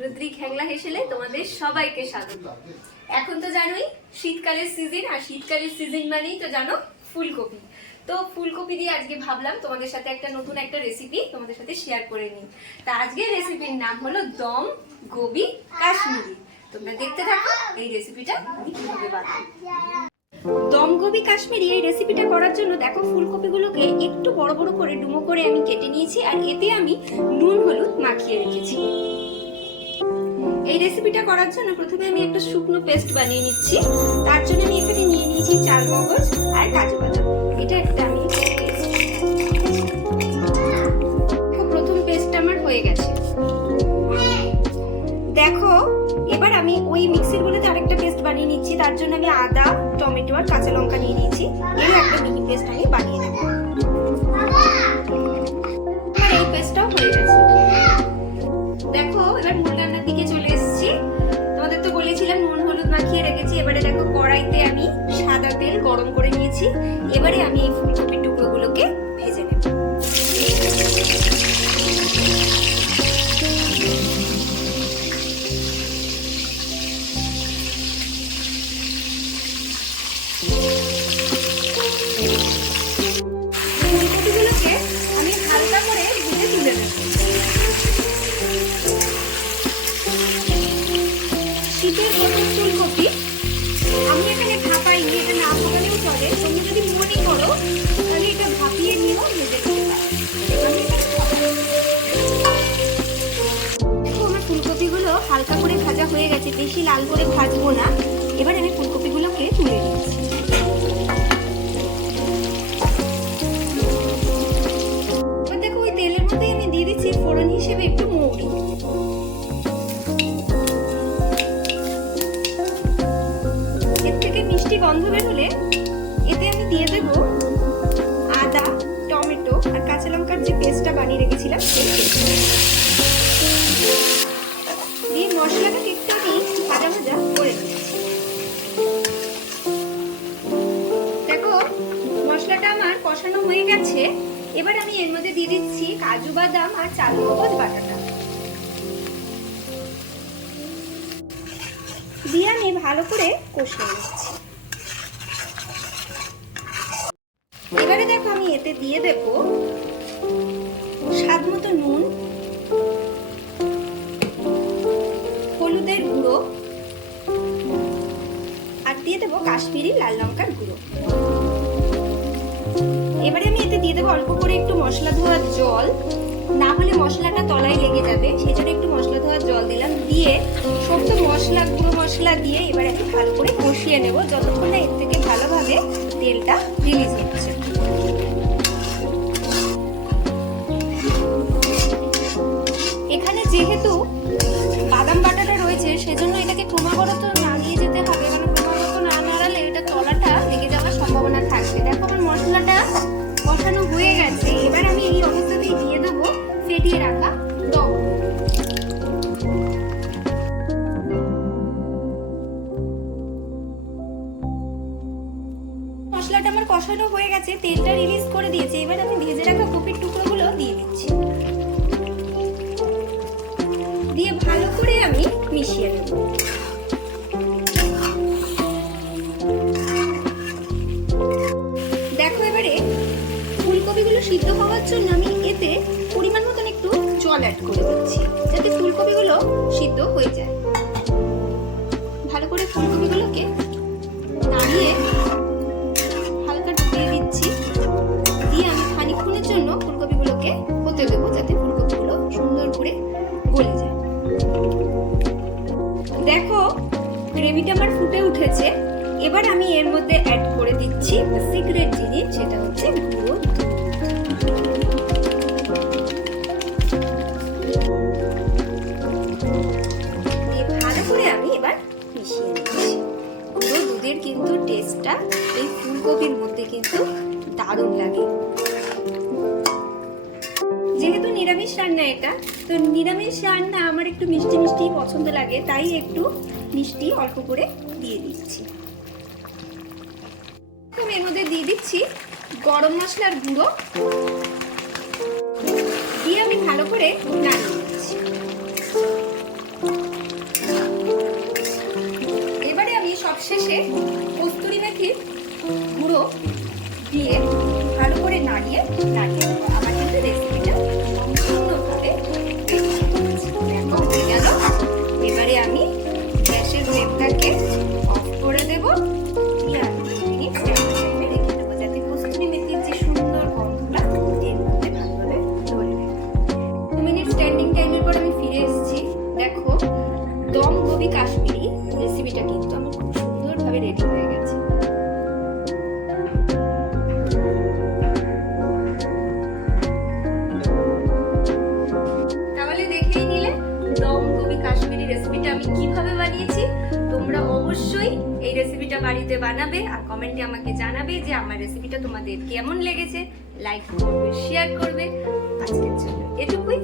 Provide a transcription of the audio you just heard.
Rodri খেংলা হেসেলে তোমাদের সবাইকে স্বাগত। এখন তো জানোই, শীতকালের সিজন আর শীতকালের সিজন মানেই তো জানো ফুলকপি। তো ফুলকপি দিয়ে আজকে ভাবলাম তোমাদের সাথে একটা নতুন একটা রেসিপি তোমাদের সাথে শেয়ার করে নিই। তা আজকের রেসিপির নাম হলো দম গোবি কাশ্মীরি। তোমরা দেখতে থাকো, এই রেসিপিটা কীভাবে বানাই। দমগোবি কাশ্মীরি, এই রেসিপিটা করার জন্য দেখো ফুলকপিগুলোকে একটু বড় বড় করে ডুমো করে আমি কেটে নিয়েছি, আর এতে আমি নুন হলুদ মাখিয়ে রেখেছি। এই রেসিপিটা করার জন্য প্রথমে আমি একটা শুকনো পেস্ট বানিয়ে নিচ্ছি। তার জন্য আমি এখানে নিয়ে নিয়েছি চাল, মগজ আর কাজু বাদাম। এটা একটা আমি। প্রথম পেস্ট আমার হয়ে গেছে। দেখো, এবার আমি ওই মিক্সির আরেকটা পেস্ট বানিয়ে নিচ্ছি। তার জন্য আমি আদা, টমেটো আর কাঁচা লঙ্কা নিয়ে নিয়েছি। এর গরম করে নিয়েছি। এবারে আমি এই ফুলকপির টুকরোগুলোকে ভেজে নেব। ভেজে নেব। শীতের ফুলকপি। ফোড়ন হিসেবে একটু মৌরি এর থেকে মিষ্টি গন্ধ বের এবার আমি এর মধ্যে দিয়ে দিচ্ছি কাজু বাদাম আর চাল মগজ বাটাটা। দিয়ে আমি ভালো করে কষিয়ে নিচ্ছি। এবারে দেখো আমি এতে দিয়ে দেব স্বাদ মতো নুন, হলুদের গুঁড়ো, আর দিয়ে দেবো কাশ্মীরি লাল লঙ্কার গুঁড়ো। এবারে আমি দেবো অল্প করে একটু মশলা ধোয়ার জল। না হলে মশলাটা তলায় লেগে যাবে। সেই জন্য একটু মশলা ধোয়ার জল দিলাম। দিয়ে সমস্ত মশলা, গুঁড়ো মশলা দিয়ে এবার একটু ভালো করে কষিয়ে নেব। যতক্ষণ না এর থেকে ভালোভাবে তেলটা রিলিজ হচ্ছে। এখানে যেহেতু বাদাম বাটাটা রয়েছে, সেজন্য এটাকে ক্রমাগত নাড়িয়ে যেতে হবে। মানে ক্রমাগত না নাড়ালে এটা তলাটা কষানো হয়ে গেছে, তেলটা রিলিজ করে দিয়েছে। এবার আমি ভেজে রাখা কপির টুকরোগুলো দিয়ে দিচ্ছি। দিয়ে ভালো করে আমি মিশিয়ে নেব। দেখো এবারে ফুলকপিগুলো সিদ্ধ হওয়ার জন্য আমি এতে পরিমাণ মতন একটু জল অ্যাড করে দিচ্ছি, যাতে ফুলকপিগুলো সিদ্ধ হয়ে যায়। ভালো করে ফুলকপিগুলোকে নাড়িয়ে জন্য ফুলকপিগুলোকে হতে দেবো যাতে ফুলকপিগুলো সুন্দর করে গলে যায়। দেখো গ্রেভিটা আমার ফুটে উঠেছে। এবার আমি এর মধ্যে অ্যাড করে দিচ্ছি সিক্রেট জিনিস সেটা হচ্ছে গুঁড়ো। ভালো করে আমি এবার মিশিয়ে নিচ্ছি। গুঁড়ো দুধের কিন্তু টেস্টটা এই ফুলকপির মধ্যে কিন্তু দারুণ লাগে। নিরামিষ রান্না এটা। তো নিরামিষ রান্না আমার একটু মিষ্টি মিষ্টি পছন্দ লাগে, তাই একটু মিষ্টি অল্প করে দিয়ে দিচ্ছি। এর মধ্যে দিয়ে দিচ্ছি গরম মশলার গুঁড়ো। দিয়ে আমি ভালো করে নাড়িয়ে দিচ্ছি এবারে আমি সবশেষে কস্তুরি মেথির গুঁড়ো দিয়ে ভালো করে নাড়িয়ে নাড়িয়ে কীভাবে বানিয়েছি, তোমরা অবশ্যই এই রেসিপিটা বাড়িতে বানাবে আর কমেন্টে আমাকে জানাবে যে আমার রেসিপিটা তোমাদের কেমন লেগেছে। লাইক করবে শেয়ার করবে। আজকের জন্য এটুকুই।